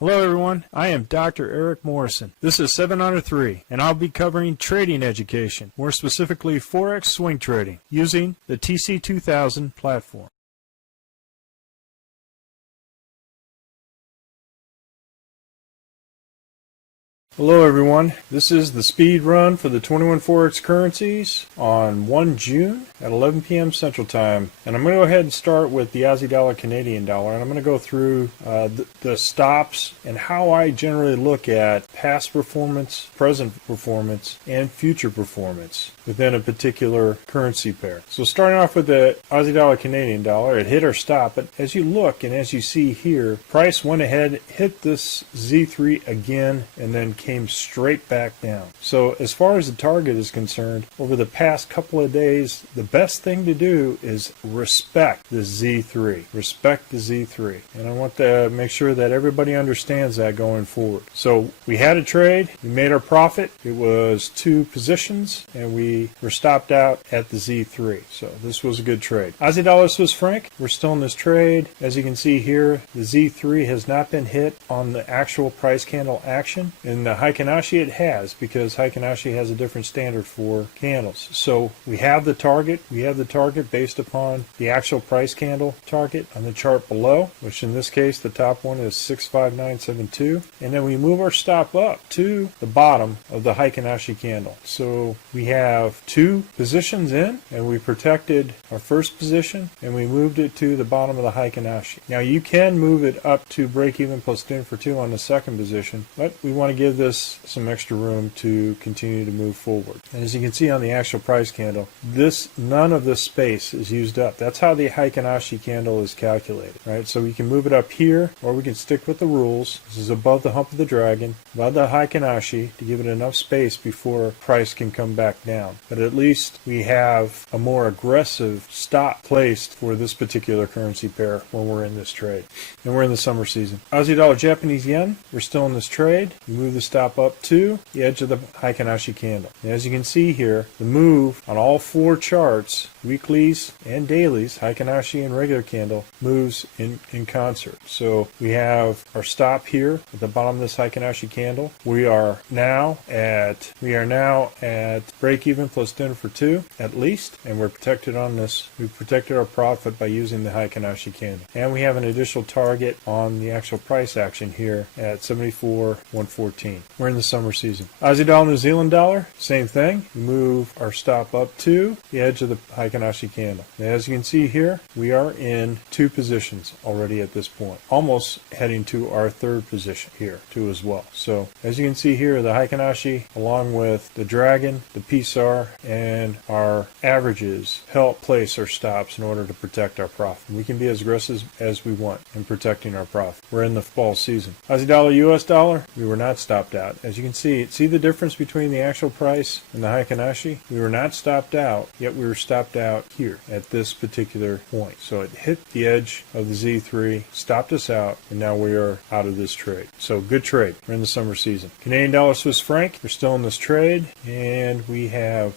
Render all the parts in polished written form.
Hello everyone, I am Dr. Eric Morrison. This is 7 Under 3, and I'll be covering trading education, more specifically Forex swing trading, using the TC2000 platform. Hello everyone, this is the speed run for the 21 Forex currencies on 1 June at 11 p.m. Central Time. And I'm going to go ahead and start with the Aussie dollar, Canadian dollar, and I'm going to go through the stops and how I generally look at past performance, present performance, and future performance within a particular currency pair. So starting off with the Aussie dollar, Canadian dollar, it hit our stop, but as you look and as you see here, price went ahead, hit this Z3 again, and then came straight back down. So as far as the target is concerned, over the past couple of days, the best thing to do is respect the Z3. Respect the Z3. And I want to make sure that everybody understands that going forward. So we had a trade, we made our profit. It was 2 positions, and we were stopped out at the Z3. So this was a good trade. Aussie dollar, Swiss franc, we're still in this trade. As you can see here, the Z3 has not been hit on the actual price candle action. In the Heikinashi it has, because Heikinashi has a different standard for candles. So we have the target. We have the target based upon the actual price candle target on the chart below, which in this case the top one is 65972. And then we move our stop up to the bottom of the Heikinashi candle. So we have 2 positions in, and we protected our first position, and we moved it to the bottom of the Heikinashi. Now you can move it up to break even plus 10 for 2 on the second position, but we want to give this some extra room to continue to move forward. And as you can see on the actual price candle, none of this space is used up. That's how the Heikinashi candle is calculated, right? So we can move it up here, or we can stick with the rules. This is above the hump of the dragon, above the Heikinashi, to give it enough space before price can come back down. But at least we have a more aggressive stop placed for this particular currency pair when we're in this trade. And we're in the summer season. Aussie dollar, Japanese yen, we're still in this trade. We move the stop up to the edge of the Heikinashi candle. And as you can see here, the move on all 4 charts, weeklies and dailies, Heikinashi and regular candle, moves in concert. So we have our stop here at the bottom of this Heikinashi candle. We are now at break even plus 10 for 2 at least, and we're protected on this. We've protected our profit by using the Heikinashi candle. And we have an additional target on the actual price action here at 74.114. We're in the summer season. Aussie dollar, New Zealand dollar, same thing. We move our stop up to the edge of the Heikinashi candle. And as you can see here, we are in 2 positions already at this point, almost heading to our 3rd position here too as well. So as you can see here, the Heikinashi along with the dragon, the PSAR, and our averages help place our stops in order to protect our profit. We can be as aggressive as we want in protecting our profit. We're in the fall season. Aussie dollar, US dollar, we were not stopped out. As you can see the difference between the actual price and the Heikinashi? We were not stopped out, yet we were stopped out here at this particular point. So it hit the edge of the Z3, stopped us out, and now we are out of this trade. So good trade. We're in the summer season. Canadian dollar, Swiss franc, we're still in this trade, and we have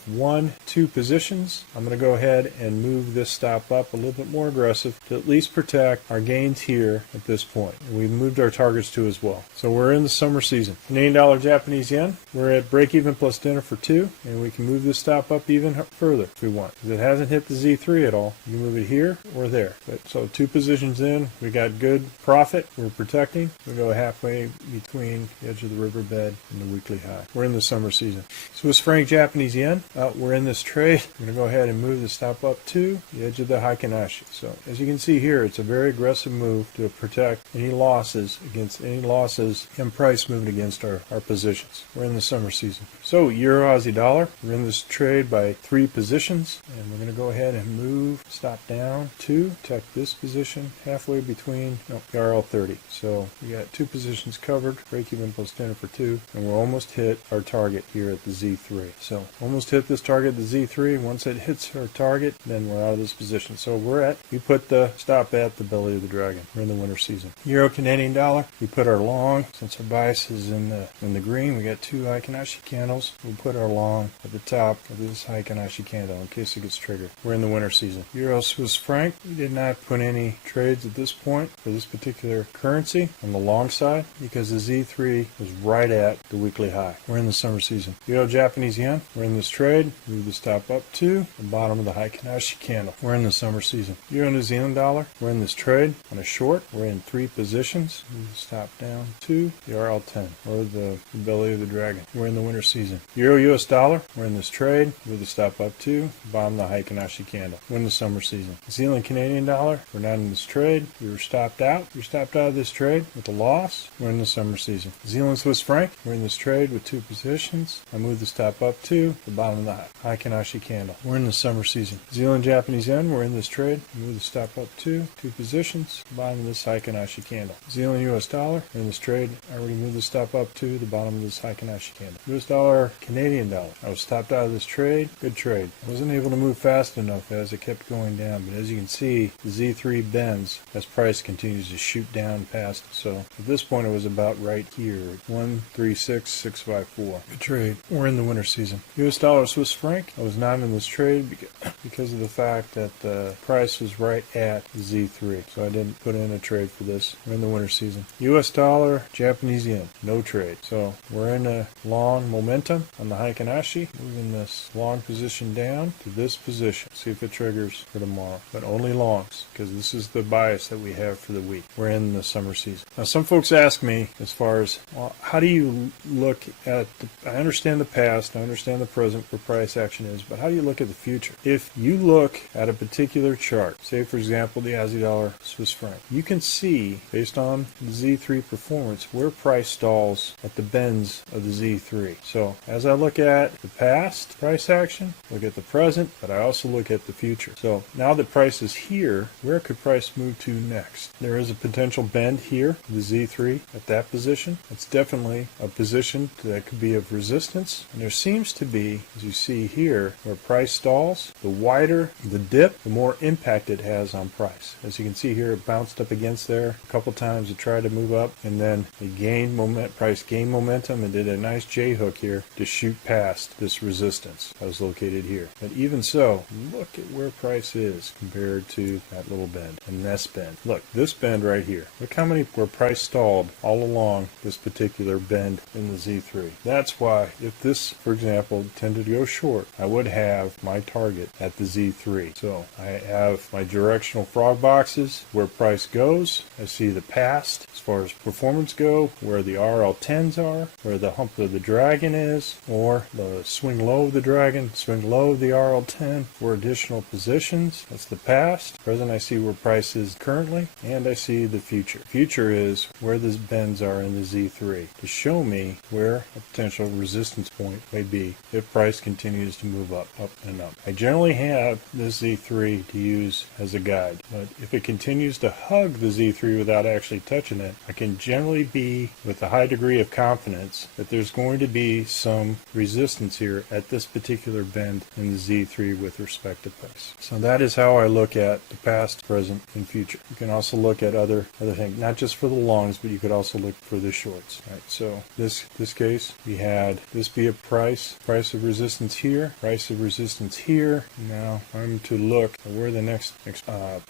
2 positions. I'm going to go ahead and move this stop up a little bit more aggressive to at least protect our gains here at this point. And we've moved our targets too as well. So we're in the summer season. Canadian dollar, Japanese yen, we're at break even plus 10 for 2, and we can move this stop up even further if we want. Because it hasn't hit the Z3 at all. You can move it here or there. So 2 positions in, we got good profit. We're protecting. We go halfway between the edge of the riverbed and the weekly high. We're in the summer season. Swiss franc, Japanese yen, we're in this trade. I'm going to go ahead and move the stop up to the edge of the Heikinashi. So as you can see here, it's a very aggressive move to protect any losses in price moving against our positions. We're in the summer season. So Euro, Aussie dollar, we're in this trade by 3 positions, and we're going to go ahead and move stop down to protect this position halfway between the RL30. So we got 2 positions covered, break even plus 10 for 2, and we're almost hit our target here at the Z3. So almost hit this target, the Z3. Once it hits our target, then we're out of this position. So we put the stop at the belly of the dragon. We're in the winter season. Euro, Canadian dollar, we put our long, since our bias is in the the green, we got 2 Heikinashi candles. We'll put our long at the top of this Heikinashi candle in case it gets triggered. We're in the winter season. Euro Swiss franc, we did not put any trades at this point for this particular currency on the long side because the Z3 was right at the weekly high. We're in the summer season. Euro Japanese yen, we're in this trade. Move the stop up to the bottom of the Heikinashi candle. We're in the summer season. Euro New Zealand dollar, we're in this trade on a short. We're in 3 positions. Move the stop down to the RL10 or the belly of the dragon. We're in the winter season. Euro US dollar, we're in this trade. Move the stop up to the bottom of the Heikinashi candle. We're in the summer season. Zealand Canadian dollar, we're not in this trade. We were stopped out. We're stopped out of this trade with a loss. We're in the summer season. Zealand Swiss franc, we're in this trade with 2 positions. I move the stop up to the bottom of the Heikinashi candle. We're in the summer season. Zealand Japanese yen, we're in this trade. Move the stop up to 2 positions. Bottom of this Heikinashi candle. Zealand US dollar, we're in this trade. I already moved the stop up to the bottom of this Heikinashi candle. US dollar Canadian dollar, I was stopped out of this trade. Good trade. I wasn't able to move fast enough as it kept going down, but as you can see, the Z3 bends as price continues to shoot down past. So at this point, it was about right here, 136,654. Good trade. We're in the winter season. US dollar Swiss franc, I was not in this trade because of the fact that the price was right at Z3, so I didn't put in a trade for this. We're in the winter season. US dollar Japanese yen, no trade. So we're in a long momentum on the Heikinashi, moving this long position down to this position. See if it triggers for tomorrow, but only longs because this is the bias that we have for the week. We're in the summer season. Now some folks ask me as far as, well, how do you look at I understand the past, I understand the present where price action is, but how do you look at the future? If you look at a particular chart, say for example the Aussie dollar Swiss franc, you can see based on the Z3 performance where price stalls at the bends of the Z3. So as I look at the past price action, look at the present, but I also look at the future. So now that price is here, where could price move to next? There is a potential bend here, the Z3 at that position. It's definitely a position that could be of resistance. And there seems to be, as you see here, where price stalls, the wider the dip, the more impact it has on price. As you can see here, it bounced up against there a couple times. It tried to move up, and then it gained price gained momentum and did a nice J hook here to shoot past this resistance that was located here. But even so, look at where price is compared to that little bend and this bend. Look, this bend right here. Look how many where price stalled all along this particular bend in the Z3. That's why if this, for example, tended to go short, I would have my target at the Z3. So I have my directional frog boxes where price goes. I see the past as far as performance go, where the RL10s are, where the hump of the dragon is, or the swing low of the dragon, swing low of the RL10 for additional positions. That's the past. Present, I see where price is currently, and I see the future. Future is where the bends are in the Z3 to show me where a potential resistance point may be if price continues to move up and up. I generally have this Z3 to use as a guide, but if it continues to hug the Z3 without actually touching it, I can generally be with a high degree of confidence that there's going to be some resistance here at this particular bend in the Z3 with respect to price. So that is how I look at the past, present, and future. You can also look at other things, not just for the longs, but you could also look for the shorts. Right? So this case, we had this be a price of resistance here, price of resistance here. Now I'm to look at where the next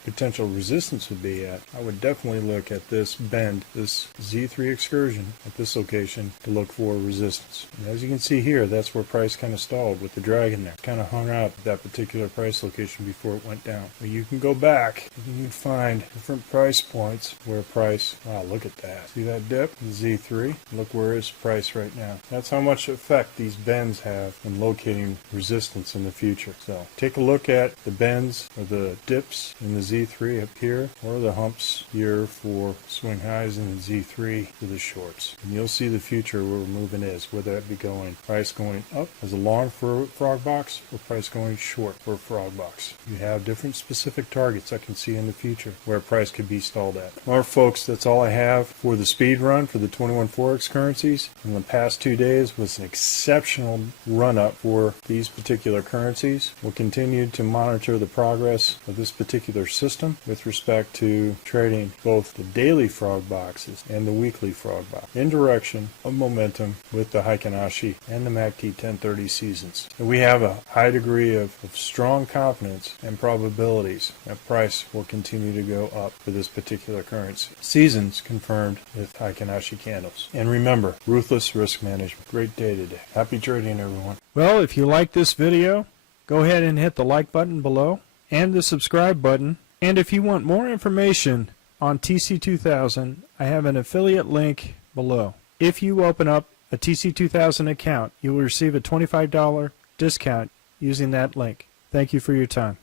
potential resistance would be at. I would definitely look at this bend, this Z3 excursion at this location to look for resistance. And as you can see here, that's where price kind of stalled with the dragon there. Kind of hung out at that particular price location before it went down. But you can go back and you can find different price points where price, wow, look at that. See that dip? The Z3. Look where is price right now. That's how much effect these bends have in locating resistance in the future. So take a look at the bends or the dips in the Z3 up here, or the humps here for swing highs in the Z3 for the shorts. And you'll see the future where we're moving is, whether that be going price going up as a long for frog box or price going short for a frog box. You have different specific targets I can see in the future where price could be stalled at. Well, folks, that's all I have for the speed run for the 21 Forex currencies. In the past 2 days was an exceptional run up for these particular currencies. We'll continue to monitor the progress of this particular system with respect to trading both the daily frog boxes and the weekly frog box. Indirectly, direction of momentum with the Heikin-Ashi and the MACD 1030 seasons. And we have a high degree of strong confidence and probabilities that price will continue to go up for this particular currency. Seasons confirmed with Heikin-Ashi candles. And remember, ruthless risk management. Great day today. Happy trading, everyone. Well, if you like this video, go ahead and hit the like button below and the subscribe button. And if you want more information on TC2000, I have an affiliate link below. If you open up a TC2000 account, you will receive a $25 discount using that link. Thank you for your time.